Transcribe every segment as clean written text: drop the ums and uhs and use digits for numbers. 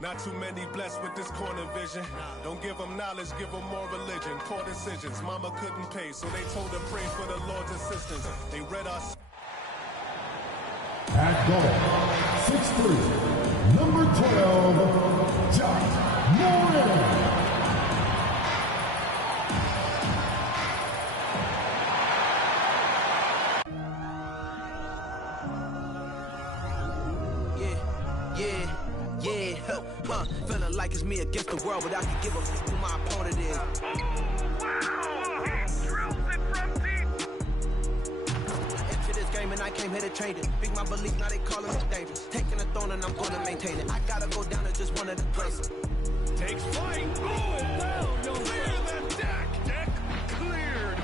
Not too many blessed with this corner vision. Don't give them knowledge, give them more religion. Poor decisions, mama couldn't pay, so they told her pray for the Lord's assistance. They read us. At goal, 6'3", number 12, John Moran. Feeling like it's me against the world, but I can give a f who my opponent is. Wow! He drills it from deep. Into this game and I came here to change it. Big my belief, now they calling me dangerous. Taking the throne and I'm gonna maintain it. I gotta go down to just one of the places. Takes flight. Oh, down. No clear the deck. Deck cleared.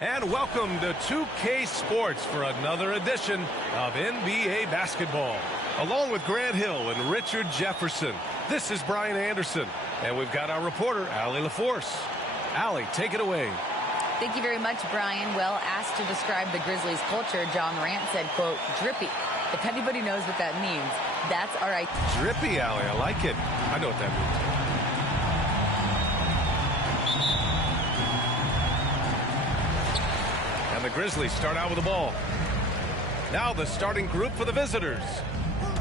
And welcome to 2K Sports for another edition of NBA basketball. Along with Grant Hill and Richard Jefferson, this is Brian Anderson. And we've got our reporter, Allie LaForce. Allie, take it away. Thank you very much, Brian. Well, asked to describe the Grizzlies' culture, John Morant said, quote, drippy. If anybody knows what that means, that's all right. Drippy, Allie, I like it. I know what that means. The Grizzlies start out with the ball. Now the starting group for the visitors.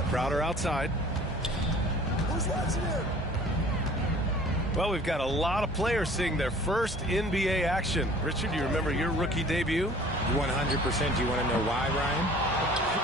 Crowder outside. Who's watching it? Well, we've got a lot of players seeing their first NBA action. Richard, do you remember your rookie debut? 100%. Do you want to know why, Ryan?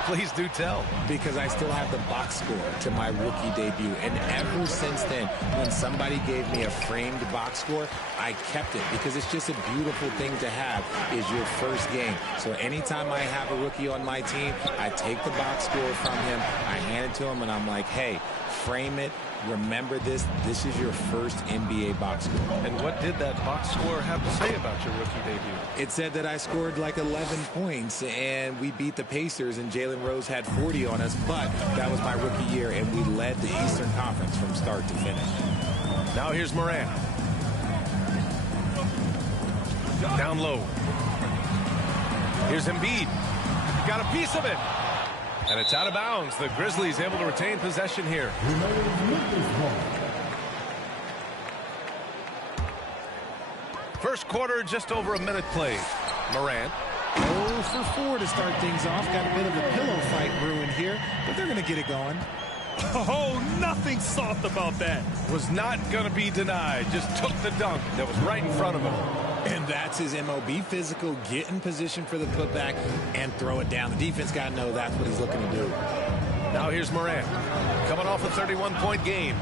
Please do tell. Because I still have the box score to my rookie debut. And ever since then, when somebody gave me a framed box score, I kept it because it's just a beautiful thing to have is your first game. So anytime I have a rookie on my team, I take the box score from him, I hand it to him, and I'm like, hey, frame it. Remember this. This is your first NBA box score. And what did that box score have to say about your rookie debut? It said that I scored like 11 points, and we beat the Pacers, and Jalen Rose had 40 on us, but that was my rookie year, and we led the Eastern Conference from start to finish. Now here's Morant. Down low. Here's Embiid. Got a piece of it. And it's out of bounds. The Grizzlies able to retain possession here. First quarter, just over a minute played. Morant. 0 for 4 to start things off. Got a bit of a pillow fight brewing here, but they're going to get it going. Oh, nothing soft about that. Was not going to be denied. Just took the dunk that was right in front of him. And that's his MO. Be physical, get in position for the putback, and throw it down. The defense got to know that's what he's looking to do. Now here's Morant. Coming off a 31-point game.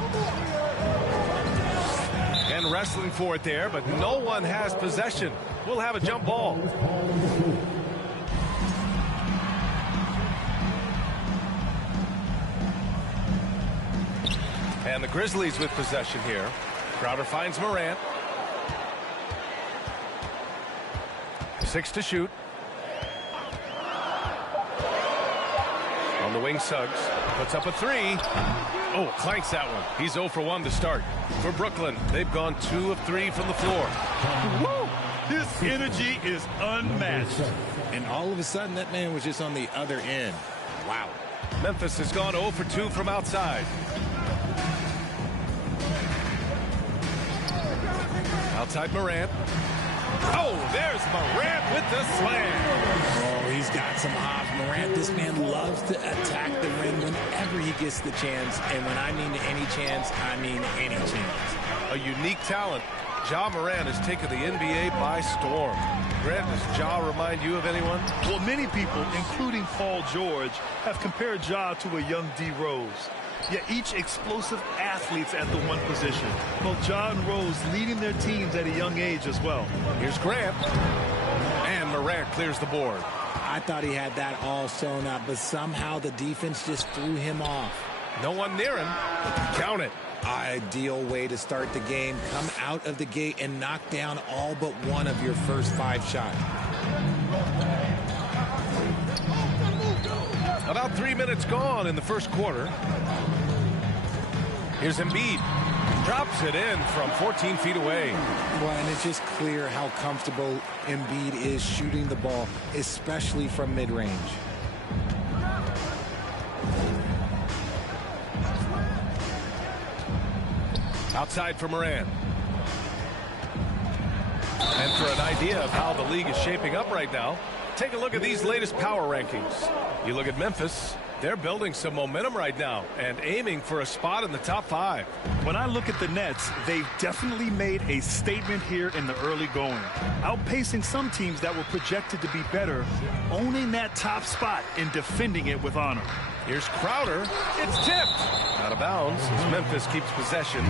And wrestling for it there, but no one has possession. We'll have a jump ball. And the Grizzlies with possession here. Crowder finds Morant. 6 to shoot. On the wing, Suggs puts up a 3. Oh, clanks that one. He's 0 for 1 to start. For Brooklyn, they've gone 2 of 3 from the floor. Woo! His energy is unmatched. And all of a sudden, that man was just on the other end. Wow. Memphis has gone 0 for 2 from outside. Outside Morant. Oh, there's Morant with the slam. Oh, he's got some hops. Morant, this man loves to attack the rim whenever he gets the chance. And when I mean any chance, I mean any chance. A unique talent. Ja Morant has taken the NBA by storm. Grant, does Ja remind you of anyone? Well, many people, including Paul George, have compared Ja to a young D. Rose. Yet each explosive athletes at the one position. Both Ja and Rose leading their teams at a young age as well. Here's Grant. And Morant clears the board. I thought he had that all sewn up, but somehow the defense just threw him off. No one near him. Count it. Ideal way to start the game. Come out of the gate and knock down all but one of your first 5 shots. About 3 minutes gone in the first quarter. Here's Embiid. Drops it in from 14 feet away. Well, and it's just clear how comfortable Embiid is shooting the ball, especially from mid-range. Outside for Morant. And for an idea of how the league is shaping up right now, take a look at these latest power rankings. You look at Memphis, they're building some momentum right now and aiming for a spot in the top 5. When I look at the Nets, they've definitely made a statement here in the early going, outpacing some teams that were projected to be better, owning that top spot and defending it with honor. Here's Crowder. It's tipped. Out of bounds as Memphis keeps possession.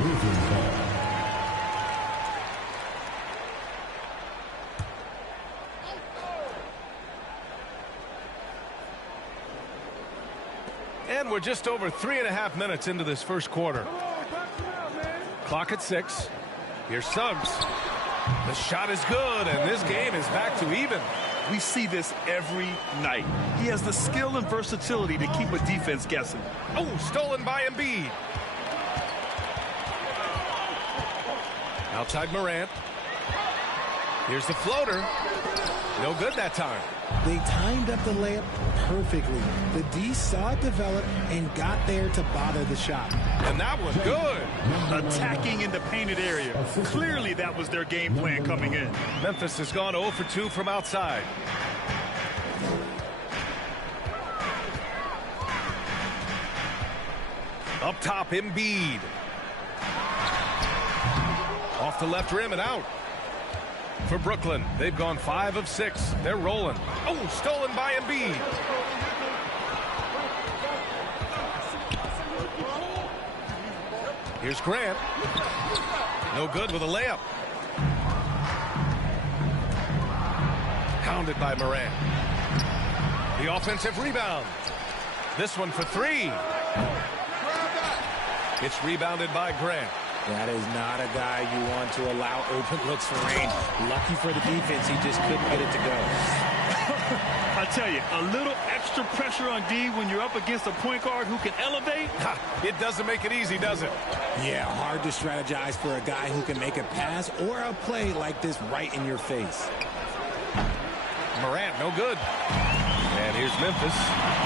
And we're just over 3.5 minutes into this first quarter. Clock at 6. Here's Suggs. The shot is good, and this game is back to even. We see this every night. He has the skill and versatility to keep a defense guessing. Oh, stolen by Embiid. Outside Morant. Here's the floater. No good that time. They timed up the layup perfectly. The D saw it develop and got there to bother the shot. And that was good. Attacking in the painted area. Clearly that was their game plan coming in. Memphis has gone 0 for 2 from outside. Up top, Embiid. Off the left rim and out. For Brooklyn, they've gone 5 of 6. They're rolling. Oh, stolen by Embiid. Here's Grant. No good with a layup. Pounded by Morant. The offensive rebound. This one for 3. It's rebounded by Grant. That is not a guy you want to allow open looks for range. Lucky for the defense, he just couldn't get it to go. I tell you, a little extra pressure on D when you're up against a point guard who can elevate. It doesn't make it easy, does it? Yeah, hard to strategize for a guy who can make a pass or a play like this right in your face. Morant, no good. And here's Memphis.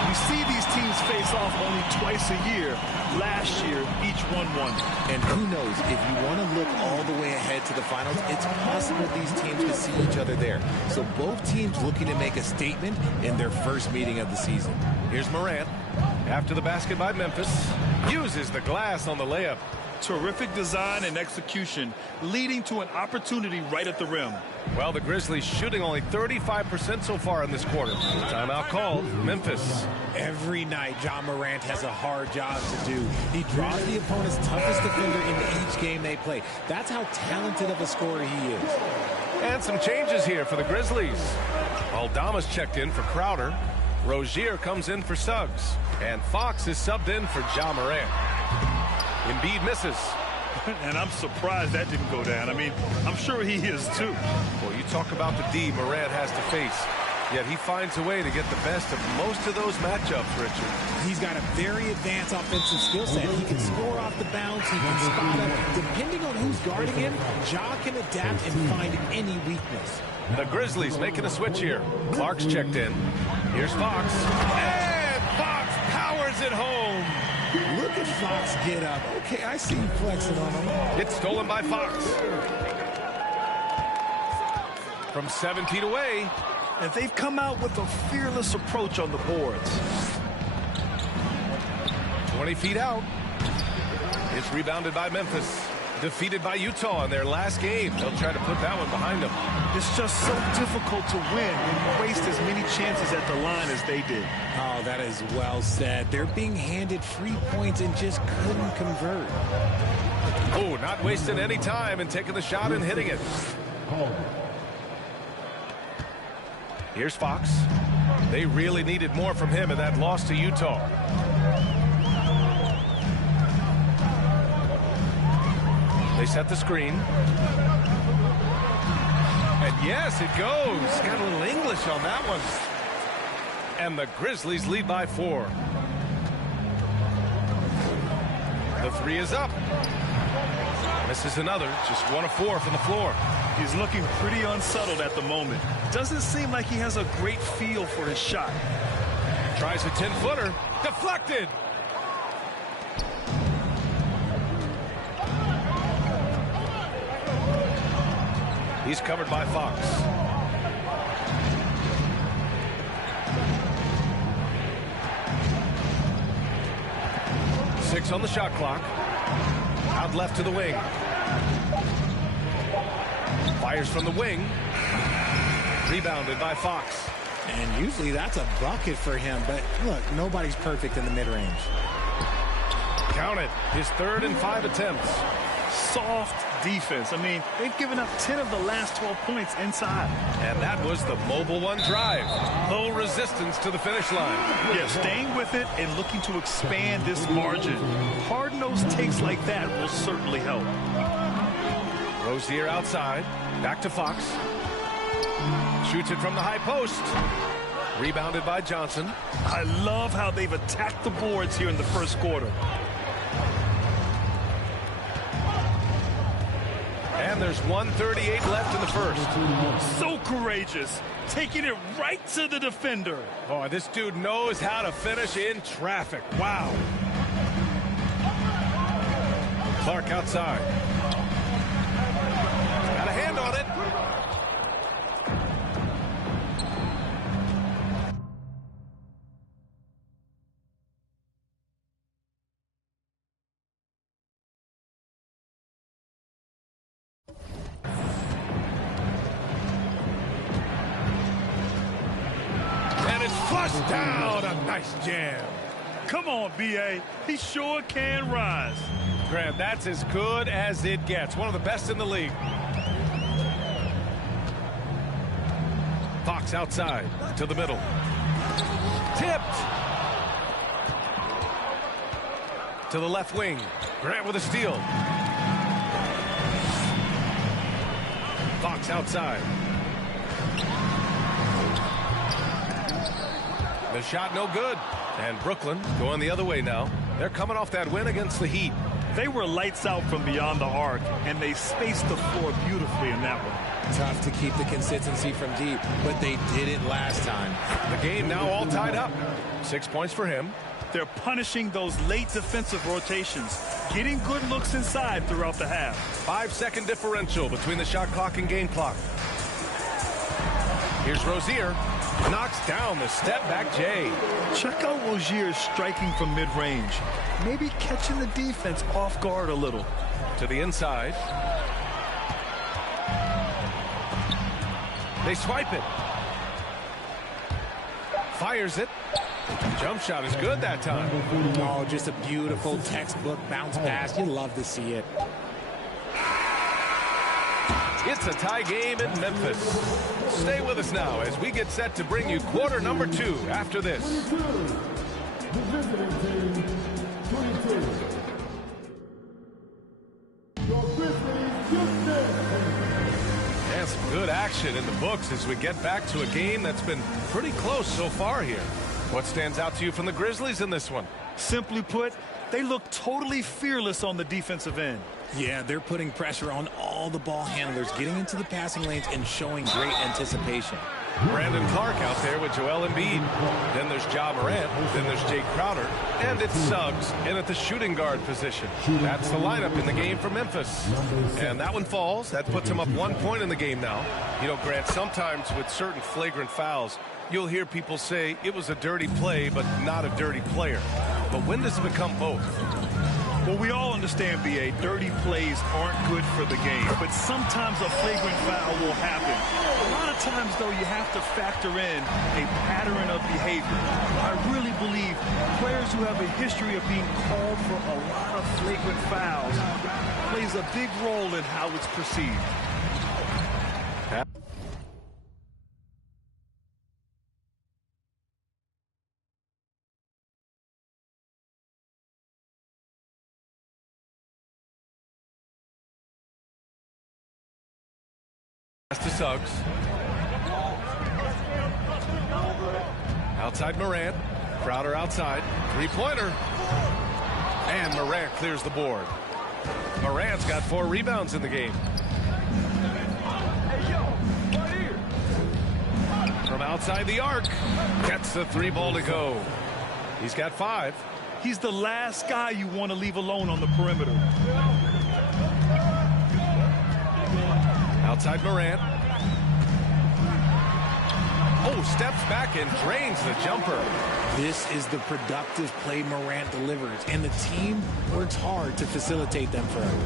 We see these teams face off only twice a year. Last year, each won one. And who knows, if you want to look all the way ahead to the finals, it's possible these teams could see each other there. So both teams looking to make a statement in their first meeting of the season. Here's Morant. After the basket by Memphis. Uses the glass on the layup. Terrific design and execution, leading to an opportunity right at the rim. Well, the Grizzlies shooting only 35% so far in this quarter. Timeout called. Memphis. Every night, John Morant has a hard job to do. He draws the opponent's toughest defender in each game they play. That's how talented of a scorer he is. And some changes here for the Grizzlies. Aldama's checked in for Crowder. Rozier comes in for Suggs. And Fox is subbed in for Ja Morant. Embiid misses. And I'm surprised that didn't go down. I mean, I'm sure he is too. Well, you talk about the D Morant has to face. Yet he finds a way to get the best of most of those matchups, Richard. He's got a very advanced offensive skill set. He can score off the bounce. He can spot up. Depending on who's guarding him, Ja can adapt and find any weakness. The Grizzlies making a switch here. Clark's checked in. Here's Fox. And Fox powers it home. Look at Fox get up. Okay, I see you flexing on him. It's stolen by Fox. From 7 feet away. And they've come out with a fearless approach on the boards. 20 feet out. It's rebounded by Memphis. Defeated by Utah in their last game. They'll try to put that one behind them. It's just so difficult to win when you waste as many chances at the line as they did. Oh, that is well said. They're being handed free points and just couldn't convert. Oh, not wasting any time and taking the shot and hitting it. Here's Fox. They really needed more from him in that loss to Utah. They set the screen. And yes, it goes. Got a little English on that one. And the Grizzlies lead by 4. The 3 is up. Misses another. Just 1 of 4 from the floor. He's looking pretty unsettled at the moment. Doesn't seem like he has a great feel for his shot. Tries a 10-footer. Deflected. He's covered by Fox. Six on the shot clock. Out left to the wing. Fires from the wing. Rebounded by Fox. And usually that's a bucket for him, but look, nobody's perfect in the mid-range. Count it. His 3rd and 5 attempts. Soft defense. I mean, they've given up 10 of the last 12 points inside. And that was the mobile one drive. Low resistance to the finish line. Yeah, staying with it and looking to expand this margin. Hard-nosed takes like that will certainly help. Rozier outside. Back to Fox. Shoots it from the high post. Rebounded by Johnson. I love how they've attacked the boards here in the first quarter. And there's 1:38 left in the first. So courageous. Taking it right to the defender. Boy, this dude knows how to finish in traffic. Wow. Clark outside. Got a hand on it. Flush down, a nice jam. Come on, B.A. He sure can rise. Grant, that's as good as it gets. One of the best in the league. Fox outside to the middle. Tipped. To the left wing. Grant with a steal. Fox outside. The shot no good. And Brooklyn going the other way now. They're coming off that win against the Heat. They were lights out from beyond the arc, and they spaced the floor beautifully in that one. Tough to keep the consistency from deep, but they did it last time. The game now all tied up. 6 points for him. They're punishing those late defensive rotations, getting good looks inside throughout the half. 5-second differential between the shot clock and game clock. Here's Rozier. Knocks down the step-back J. Check out Rozier's striking from mid-range. Maybe catching the defense off guard a little. To the inside. They swipe it. Fires it. Jump shot is good that time. Oh, just a beautiful textbook bounce pass. You love to see it. It's a tie game in Memphis. Stay with us now as we get set to bring you quarter number 2 after this. And some good action in the books as we get back to a game that's been pretty close so far here. What stands out to you from the Grizzlies in this one? Simply put, they look totally fearless on the defensive end. Yeah, they're putting pressure on all the ball handlers, getting into the passing lanes and showing great anticipation. Brandon Clark out there with Joel Embiid. Then there's Ja Morant. Then there's Jay Crowder. And it's Suggs in at the shooting guard position. That's the lineup in the game for Memphis. And that one falls. That puts him up 1 point in the game now. You know, Grant, sometimes with certain flagrant fouls, you'll hear people say it was a dirty play, but not a dirty player. But when does it become both? Well, we all understand, B.A., dirty plays aren't good for the game, but sometimes a flagrant foul will happen. A lot of times, though, you have to factor in a pattern of behavior. I really believe players who have a history of being called for a lot of flagrant fouls plays a big role in how it's perceived. To Suggs. Outside Morant. Crowder outside. Three-pointer. And Morant clears the board. Morant's got 4 rebounds in the game. From outside the arc, gets the 3 ball to go. He's got 5. He's the last guy you want to leave alone on the perimeter. Outside Morant. Oh, steps back and drains the jumper. This is the productive play Morant delivers, and the team works hard to facilitate them for him.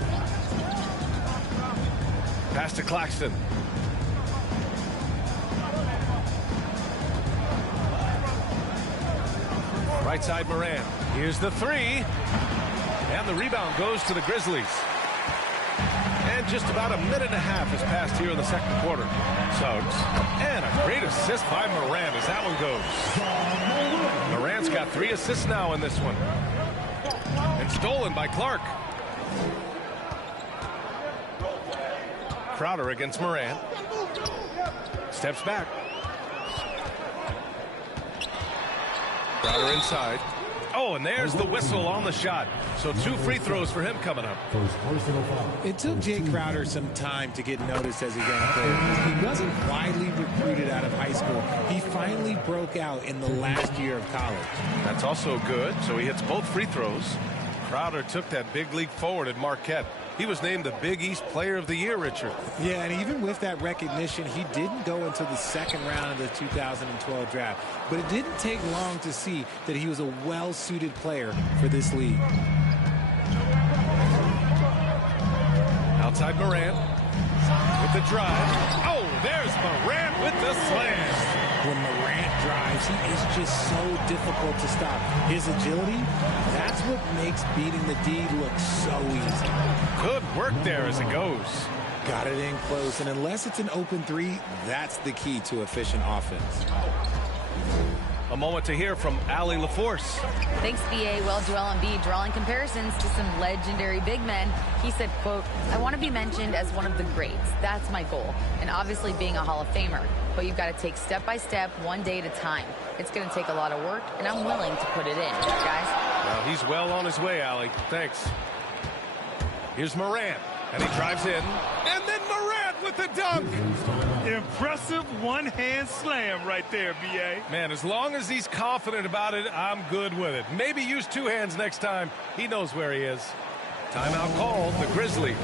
Pass to Claxton. Right side Morant. Here's the 3. And the rebound goes to the Grizzlies. And just about a minute and a half has passed here in the second quarter. Suggs. And a great assist by Morant as that one goes. Morant's got 3 assists now in this one. And stolen by Clark. Crowder against Morant. Steps back. Crowder inside. Oh, and there's the whistle on the shot. So 2 free throws for him coming up. It took Jay Crowder some time to get noticed as a young player. He wasn't widely recruited out of high school. He finally broke out in the last year of college. That's also good. So he hits both free throws. Crowder took that big leap forward at Marquette. He was named the Big East Player of the Year, Richard. Yeah, and even with that recognition, he didn't go into the second round of the 2012 draft. But it didn't take long to see that he was a well-suited player for this league. Outside Morant with the drive. Oh, there's Morant with the slam. When Morant drives, he is just so difficult to stop. His agility, that's what makes beating the D look so easy. Good work there as it goes. Got it in close, and unless it's an open 3, that's the key to efficient offense. A moment to hear from Allie LaForce. Thanks, BA. Well, Joel Embiid drawing comparisons to some legendary big men. He said, quote, "I want to be mentioned as one of the greats. That's my goal. And obviously being a Hall of Famer. But you've got to take step by step, one day at a time. It's going to take a lot of work, and I'm willing to put it in, guys." Well, he's well on his way, Allie. Thanks. Here's Morant, and he drives in. And then Morant with the dunk. Impressive one-hand slam right there, B.A. Man, as long as he's confident about it, I'm good with it. Maybe use 2 hands next time. He knows where he is. Timeout called, the Grizzlies.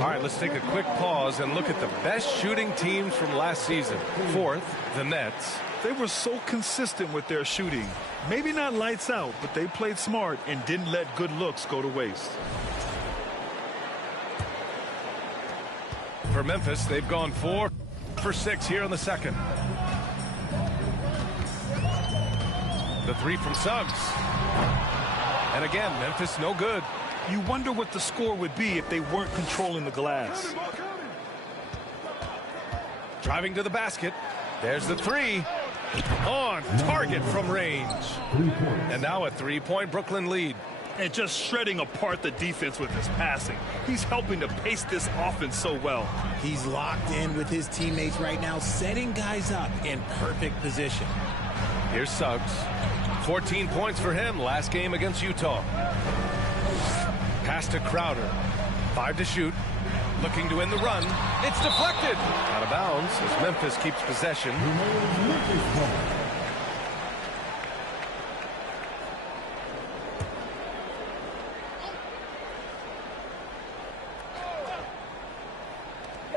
All right, let's take a quick pause and look at the best shooting teams from last season. 4th, the Nets. They were so consistent with their shooting. Maybe not lights out, but they played smart and didn't let good looks go to waste. For Memphis, they've gone 4 for 6 here in the second. The 3 from Suggs. And again, Memphis no good. You wonder what the score would be if they weren't controlling the glass. Driving to the basket. There's the 3. On target from range. And now a 3-point Brooklyn lead. And just shredding apart the defense with his passing. He's helping to pace this offense so well. He's locked in with his teammates right now, setting guys up in perfect position. Here's Suggs. 14 points for him last game against Utah. Pass to Crowder. 5 to shoot. Looking to win the run. It's deflected. Out of bounds as Memphis keeps possession.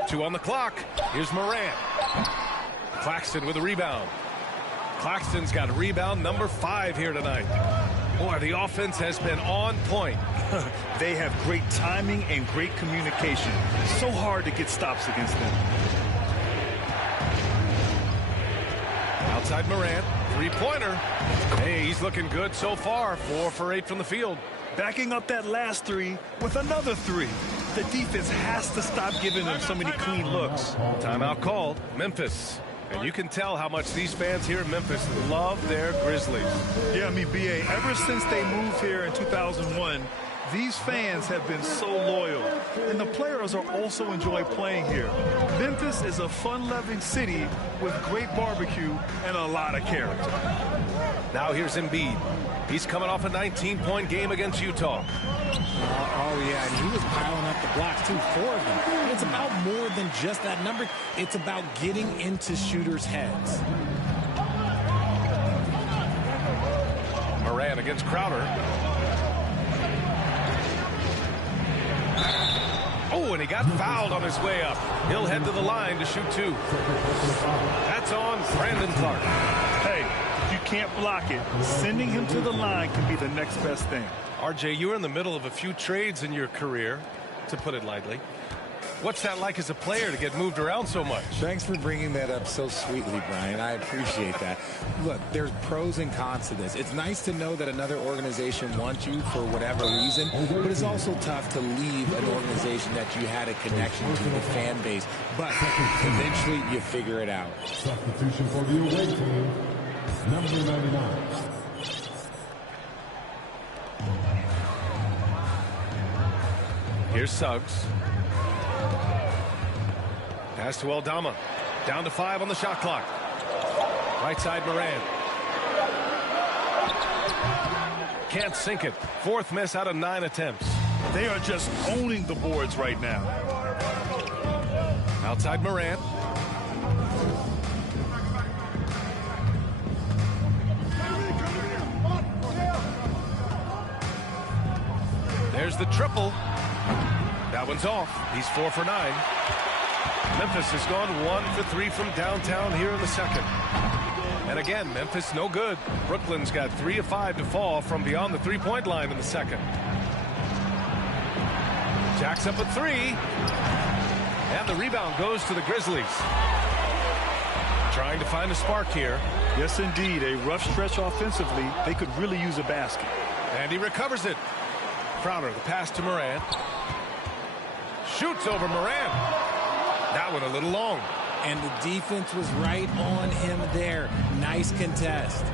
Two on the clock. Here's Morant. Claxton with a rebound. Claxton's got rebound number 5 here tonight. Boy, the offense has been on point. They have great timing and great communication. So hard to get stops against them. Outside Morant, 3-pointer. Hey, he's looking good so far. 4 for 8 from the field. Backing up that last 3 with another 3. The defense has to stop giving them so many clean looks. Timeout called. Memphis. And you can tell how much these fans here in Memphis love their Grizzlies. Yeah, I mean, B.A., ever since they moved here in 2001, these fans have been so loyal, and the players are also enjoy playing here. Memphis is a fun-loving city with great barbecue and a lot of character. Now here's Embiid. He's coming off a 19-point game against Utah. Oh, yeah, and he was piling up the blocks, too, 4 of them. And it's about more than just that number. It's about getting into shooters' heads. Moran against Crowder. Oh, and he got fouled on his way up. He'll head to the line to shoot 2. That's on Brandon Clark. Hey, if you can't block it, sending him to the line can be the next best thing. RJ, you were in the middle of a few trades in your career, to put it lightly. What's that like as a player to get moved around so much? Thanks for bringing that up so sweetly, Brian. I appreciate that. Look, there's pros and cons to this. It's nice to know that another organization wants you for whatever reason, but it's also tough to leave an organization that you had a connection to, the fan base. But eventually you figure it out. Substitution for the away team, number 99. Here's Suggs. Pass to Aldama. Down to 5 on the shot clock. Right side Moran. Can't sink it. 4th miss out of 9 attempts. They are just owning the boards right now. Outside Moran. There's the triple. That one's off. He's 4 for 9. Memphis has gone 1 for 3 from downtown here in the second. And again, Memphis no good. Brooklyn's got 3 of 5 to fall from beyond the three-point line in the second. Jacks up a 3. And the rebound goes to the Grizzlies. Trying to find a spark here. Yes, indeed. A rough stretch offensively. They could really use a basket. And he recovers it. Crowder, the pass to Moran. Shoots over Moran. That one a little long. And the defense was right on him there. Nice contest.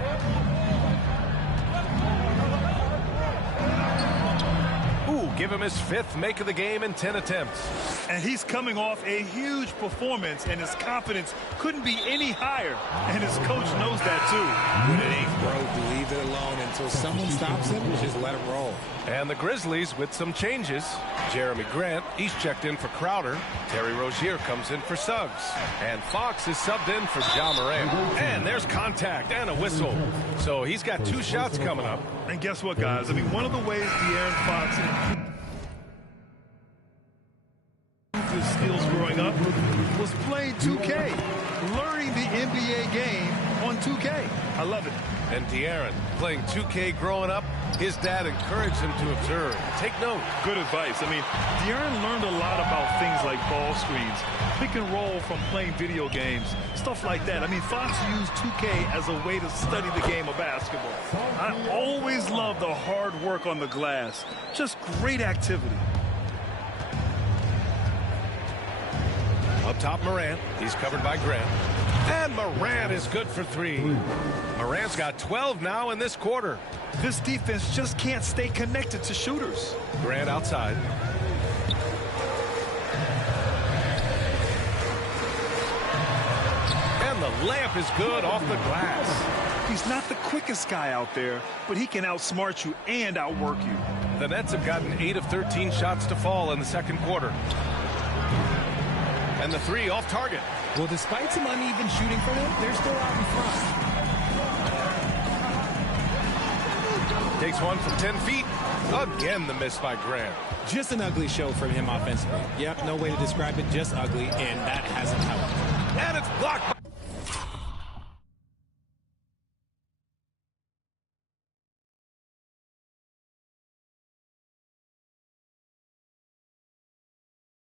Ooh, give him his 5th make of the game in 10 attempts. And he's coming off a huge performance, and his confidence couldn't be any higher. And his coach knows that, too. When it ain't broke, leave it alone until someone stops him. Just let him roll. And the Grizzlies with some changes. Jeremy Grant, he's checked in for Crowder. Terry Rozier comes in for Suggs. And Fox is subbed in for Ja Morant. And there's contact and a whistle. So he's got 2 shots coming up. And guess what, guys? I mean, one of the ways De'Aaron Fox improved his skills growing up was playing 2K, learning the NBA game on 2K. I love it. And De'Aaron playing 2K growing up, his dad encouraged him to observe. Take note. Good advice. I mean, De'Aaron learned a lot about things like ball screens, pick and roll from playing video games, stuff like that. I mean, Fox used 2K as a way to study the game of basketball. I always loved the hard work on the glass. Just great activity. Up top, Morant. He's covered by Grant. And Morant is good for 3. Morant's got 12 now in this quarter. This defense just can't stay connected to shooters. Grant outside. And the layup is good off the glass. He's not the quickest guy out there, but he can outsmart you and outwork you. The Nets have gotten 8 of 13 shots to fall in the second quarter. And the 3 off target. Well, despite some uneven shooting from him, they're still out in front. Takes one from 10 feet. Again, the miss by Grant. Just an ugly show from him offensively. Yep, no way to describe it, just ugly, and that hasn't helped. And it's blocked.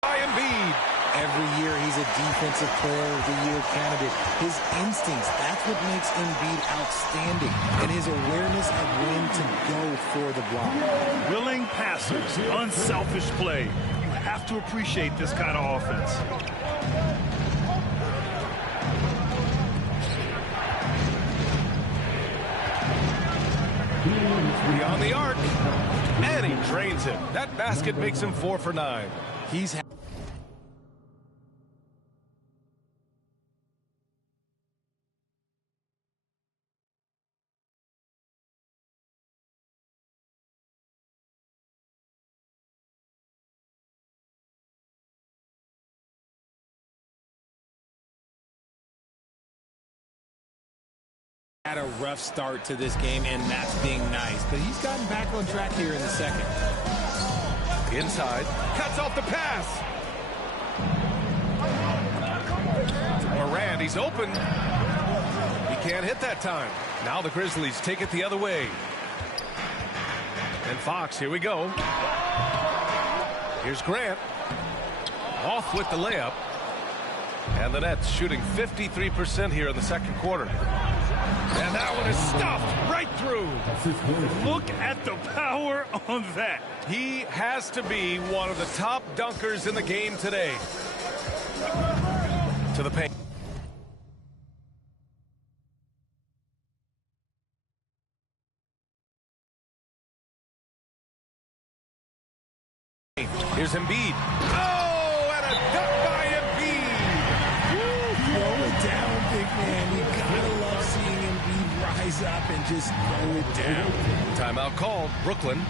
By Embiid. Every year he's a Defensive Player of the Year candidate. His instincts, that's what makes Embiid outstanding. And his awareness of when to go for the block. Willing passers, unselfish play. You have to appreciate this kind of offense. Beyond the arc. And he drains it. That basket makes him 4 for 9. He's had a rough start to this game, and that's being nice. But he's gotten back on track here in the second. Inside. Cuts off the pass. Morant, he's open. He can't hit that time. Now the Grizzlies take it the other way. And Fox, here we go. Here's Grant. Off with the layup. And the Nets shooting 53% here in the second quarter. And that one is stuffed right through. Look at the power on that. He has to be one of the top dunkers in the game today. To the paint. Here's Embiid. Oh, and a dunk by Embiid. Throw it down, big man. You gotta love seeing Embiid rise up and just throw it down. Timeout called. Brooklyn.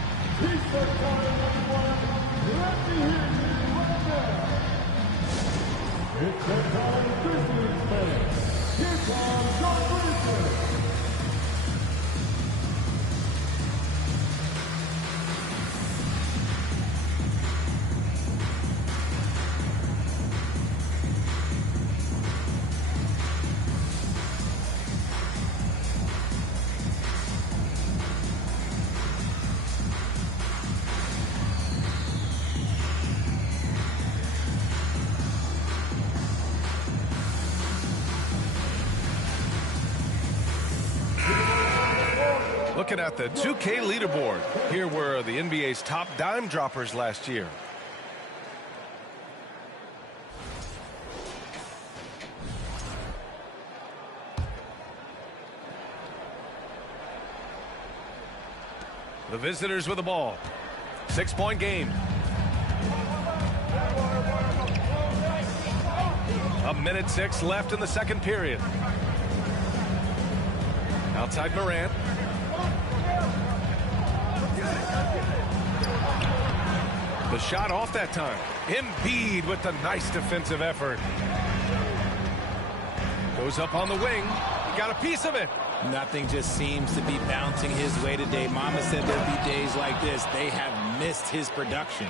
Looking at the 2K leaderboard. Here were the NBA's top dime droppers last year. The visitors with the ball. 6-point game. A minute 6 left in the second period. Outside Morant. The shot off that time. Embiid with the nice defensive effort. Goes up on the wing. He got a piece of it. Nothing just seems to be bouncing his way today. Mama said there'd be days like this. They have missed his production.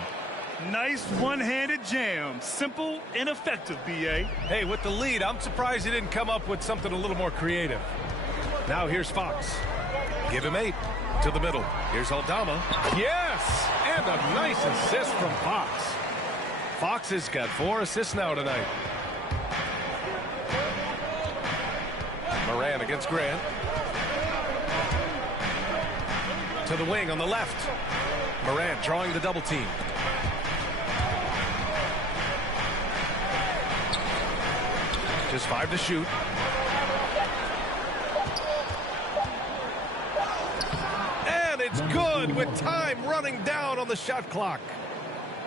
Nice one-handed jam. Simple and effective, B.A. Hey, with the lead, I'm surprised he didn't come up with something a little more creative. Now here's Fox. Give him 8. To the middle. Here's Aldama. Yes! And a nice assist from Fox. Fox has got 4 assists now tonight. Morant against Grant. To the wing on the left. Morant drawing the double team. Just 5 to shoot. It's good with time running down on the shot clock.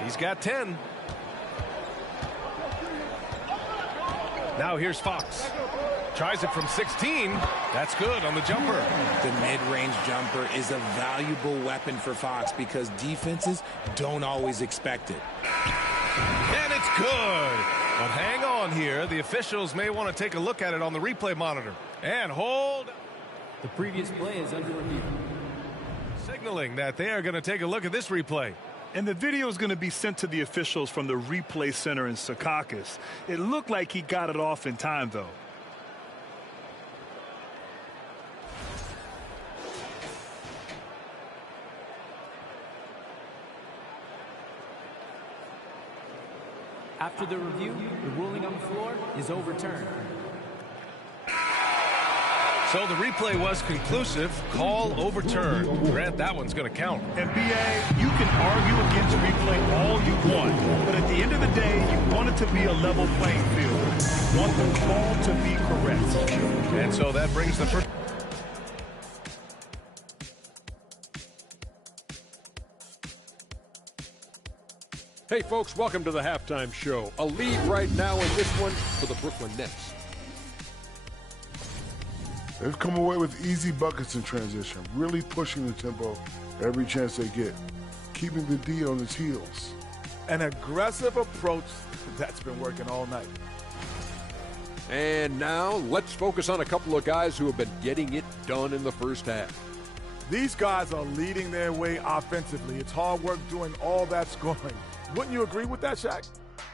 He's got 10. Now here's Fox. Tries it from 16. That's good on the jumper. The mid-range jumper is a valuable weapon for Fox because defenses don't always expect it. And it's good. But hang on here. The officials may want to take a look at it on the replay monitor. And hold. The previous play is under review. Signaling that they are going to take a look at this replay. And the video is going to be sent to the officials from the replay center in Secaucus. It looked like he got it off in time, though. After the review, the ruling on the floor is overturned. So the replay was conclusive. Call overturned. Grant, that one's going to count. And B.A., you can argue against replay all you want, but at the end of the day, you want it to be a level playing field. You want the call to be correct. And so that brings the first. Hey, folks, welcome to the halftime show. A lead right now in this one for the Brooklyn Nets. They've come away with easy buckets in transition, really pushing the tempo every chance they get, keeping the D on its heels. An aggressive approach that's been working all night. And now let's focus on a couple of guys who have been getting it done in the first half. These guys are leading their way offensively. It's hard work doing all that scoring. Wouldn't you agree with that, Shaq?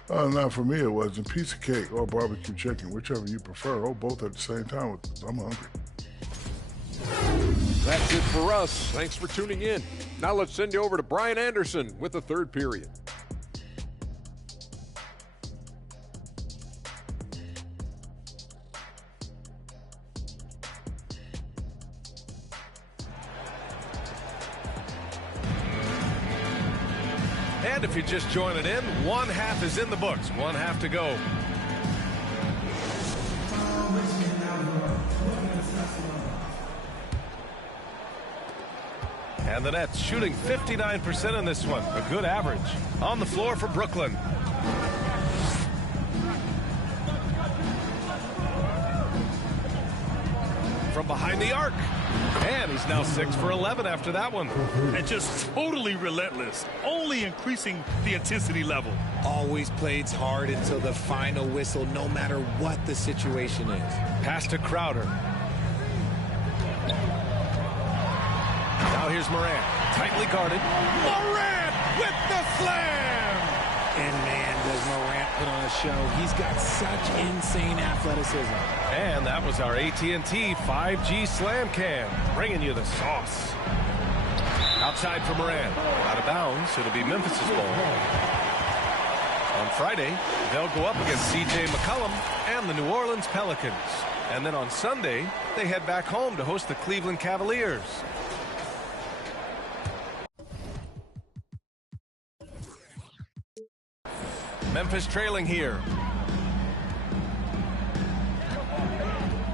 Not for me, it wasn't. Piece of cake or barbecue chicken, whichever you prefer, or both at the same time. I'm hungry. That's it for us. Thanks for tuning in. Now let's send you over to Brian Anderson with the third period. And if you're just joining in, one half is in the books. One half to go. And the Nets shooting 59% in this one. A good average. On the floor for Brooklyn. From behind the arc. And he's now 6 for 11 after that one. And just totally relentless, only increasing the intensity level. Always plays hard until the final whistle, no matter what the situation is. Pass to Crowder. Now here's Morant. Tightly guarded. Morant with the slam! And man, does Morant put on a show. He's got such insane athleticism. And that was our AT&T 5G Slam Cam, bringing you the sauce. Outside for Morant. Out of bounds. It'll be Memphis' ball. On Friday, they'll go up against C.J. McCollum and the New Orleans Pelicans. And then on Sunday, they head back home to host the Cleveland Cavaliers. Memphis trailing here.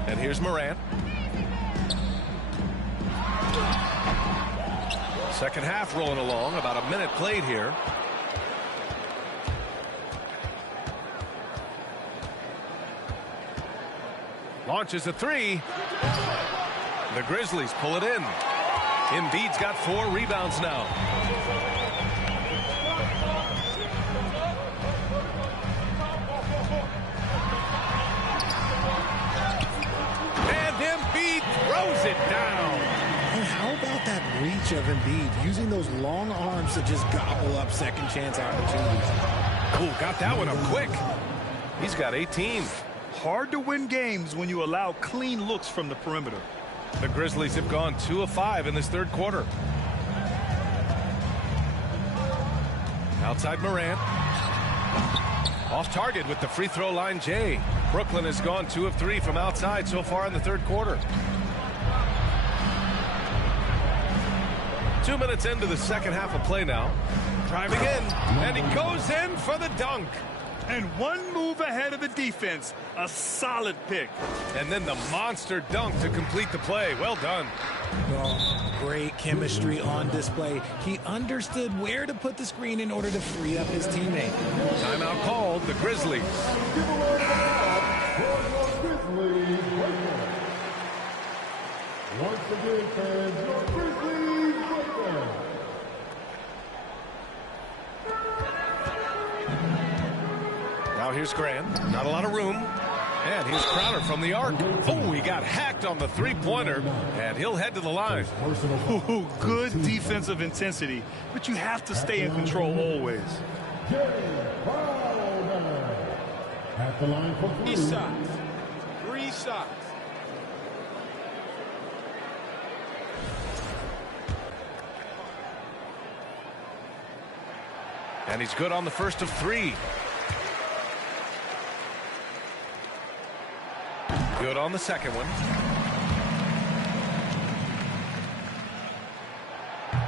And here's Morant. Second half rolling along. About a minute played here. Launches a three. The Grizzlies pull it in. Embiid's got 4 rebounds now. Throws it down. And how about that reach of Embiid, using those long arms to just gobble up second chance opportunities? Oh, got that one up quick. He's got 18. Hard to win games when you allow clean looks from the perimeter. The Grizzlies have gone 2 of 5 in this third quarter. Outside Morant. Off target with the free throw line, Jay. Brooklyn has gone 2 of 3 from outside so far in the third quarter. 2 minutes into the second half of play now. Driving in, and he goes in for the dunk. And one move ahead of the defense. A solid pick. And then the monster dunk to complete the play. Well done. Oh, great chemistry on display. He understood where to put the screen in order to free up his teammate. Timeout called, the Grizzlies. Once again, fans, your Grizzlies Brooklyn. Now here's Grant. Not a lot of room. And here's Crowder from the arc. Oh, he got hacked on the three-pointer, and he'll head to the line. Ooh, good defensive intensity, but you have to stay in control always. At the line for 3 shots. 3 shots. And he's good on the first of 3. Good on the second one.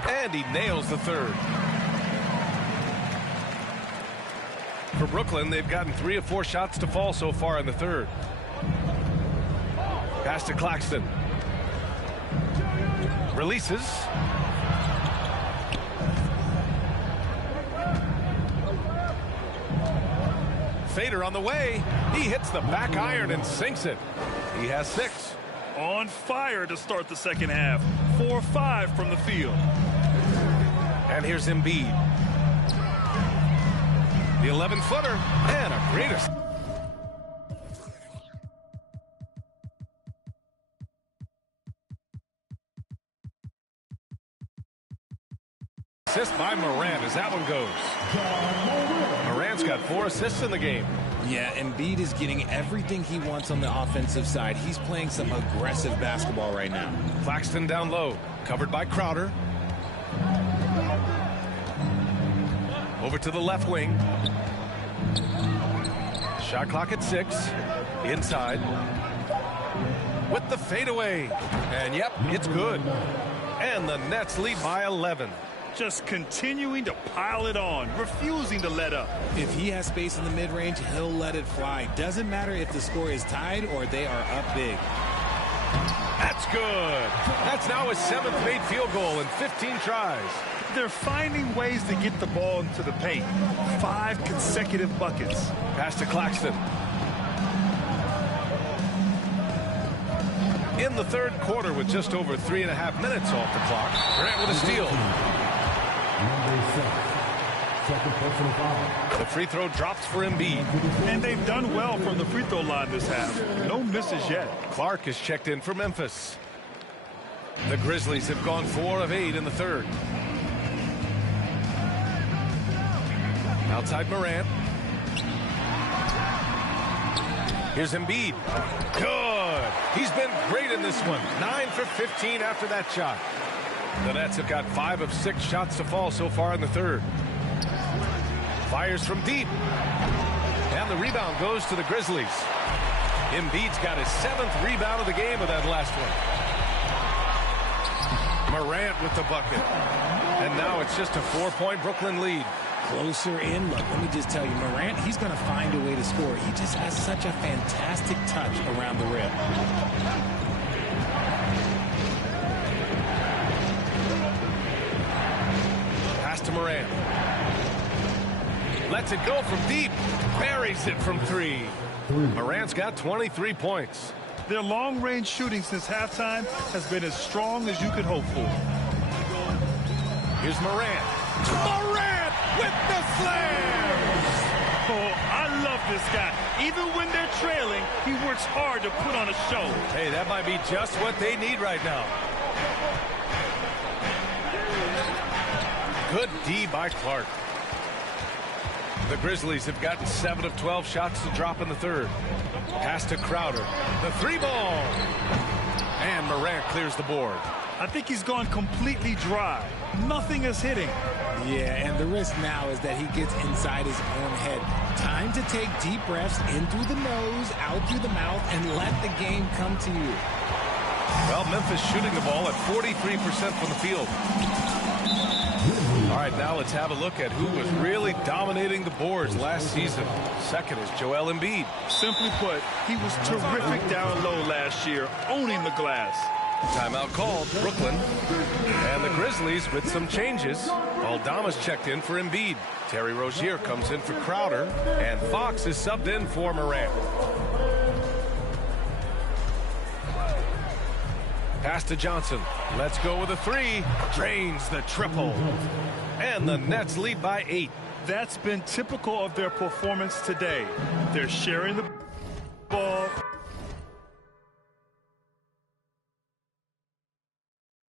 And he nails the third. For Brooklyn, they've gotten 3 of 4 shots to fall so far in the third. Pass to Claxton. Releases. fader on the way. He hits the back iron and sinks it. He has 6. On fire to start the second half. 4-5 from the field. And here's Embiid. The 11-footer and a great assist. Assist by Morant as that one goes. Morant's got 4 assists in the game. Yeah, Embiid is getting everything he wants on the offensive side. He's playing some aggressive basketball right now. Claxton down low, covered by Crowder. Over to the left wing. Shot clock at 6. Inside. With the fadeaway. And yep, it's good. And the Nets lead by 11. Just continuing to pile it on, refusing to let up. If he has space in the mid-range, he'll let it fly. Doesn't matter if the score is tied or they are up big. That's good. That's now his 7th made field goal in 15 tries. They're finding ways to get the ball into the paint. 5 consecutive buckets. Pass to Claxton. In the third quarter with just over 3.5 minutes off the clock. Grant with a steal. Second personal foul. The free throw drops for Embiid. And they've done well from the free throw line this half. No misses yet. Clark is checked in for Memphis. The Grizzlies have gone 4 of 8 in the third. Outside Morant. Here's Embiid. Good. He's been great in this one. 9 for 15 after that shot. The Nets have got 5 of 6 shots to fall so far in the third. Fires from deep. And the rebound goes to the Grizzlies. Embiid's got his 7th rebound of the game with that last one. Morant with the bucket. And now it's just a 4-point Brooklyn lead. Closer in. Look, let me just tell you, Morant, he's going to find a way to score. He just has such a fantastic touch around the rim. Pass to Morant. Lets it go from deep. Buries it from 3. Morant's got 23 points. Their long-range shooting since halftime has been as strong as you could hope for. Here's Morant. Morant with the slam! Oh, I love this guy. Even when they're trailing, he works hard to put on a show. Hey, that might be just what they need right now. Good D by Clark. The Grizzlies have gotten 7 of 12 shots to drop in the third. Pass to Crowder. The 3-ball. And Morant clears the board. I think he's gone completely dry. Nothing is hitting. Yeah, and the risk now is that he gets inside his own head. Time to take deep breaths in through the nose, out through the mouth, and let the game come to you. Well, Memphis shooting the ball at 43% from the field. All right, now let's have a look at who was really dominating the boards last season. Second is Joel Embiid. Simply put, he was terrific down low last year, owning the glass. Timeout called, Brooklyn. And the Grizzlies with some changes. Aldama's checked in for Embiid. Terry Rozier comes in for Crowder. And Fox is subbed in for Morant. Pass to Johnson. Let's go with a 3. Drains the triple. And the Nets lead by 8. That's been typical of their performance today. They're sharing the ball.